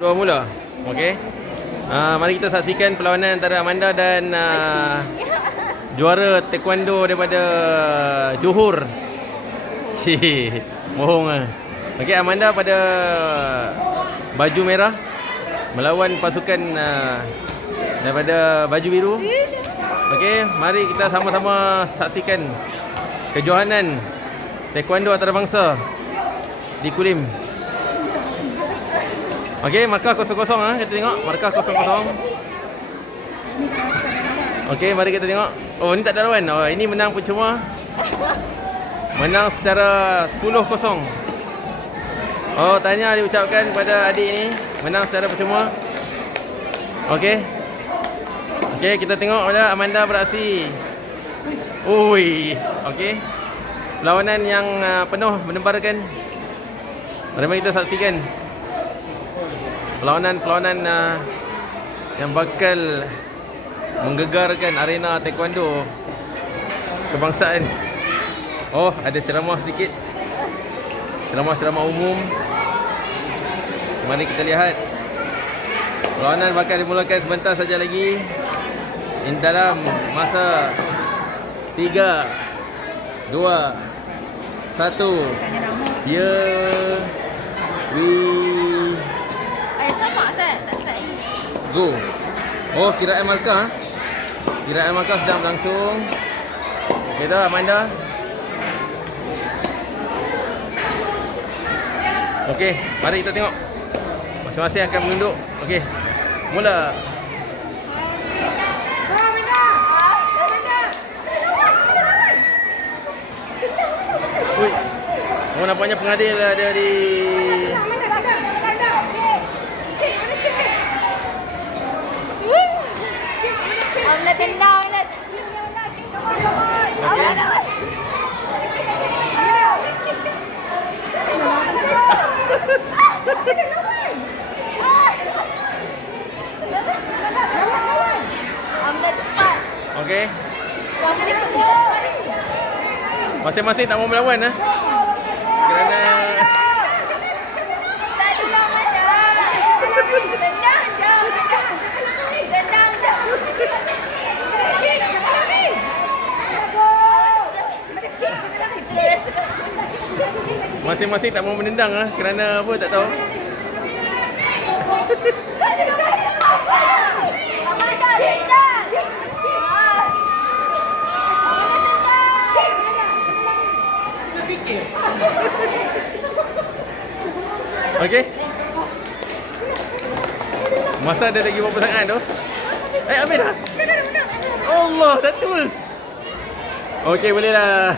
Dua mula. Okey. Mari kita saksikan perlawanan antara Amanda dan juara taekwondo daripada Johor. Bohong ah. Okey, Amanda pada baju merah melawan pasukan daripada baju biru. Okey, mari kita sama-sama saksikan kejohanan taekwondo antarabangsa di Kulim. Okey, markah 0-0 kita tengok. Markah 0-0. Okey, mari kita tengok. Oh, ni tak ada lawan. Oh, ini menang percuma. Menang secara 10-0. Oh, tahniah diucapkan kepada adik ni. Menang secara percuma. Okey. Okey, kita tengok pada Amanda beraksi. Ui, okey. Perlawanan yang penuh menebarkan. Mari kita saksikan perlawanan yang bakal menggegarkan arena taekwondo kebangsaan. Oh, ada ceramah sedikit. Ceramah-ceramah umum. Mari kita lihat. Perlawanan bakal dimulakan sebentar saja lagi. Dalam masa 3, 2, 1. Sama saya, tak saya. Go. Oh, kiraan markah. Kiraan markah sedang berlangsung. Okey dah, Amanda. Okey, mari kita tengok. Masing-masing akan menunduk. Okey. Mula. Ui. Oh, nampaknya pengadil ada di Amna tendang nak. Okey. Amna cepat. Okey. Masing-masing tak mau melawan kerana masing-masing tak mau menendang kerana apa tak tahu. Okey. Masa ada lagi berapa sangat tu? Habis dah. Allah, satu. Okey, boleh dah.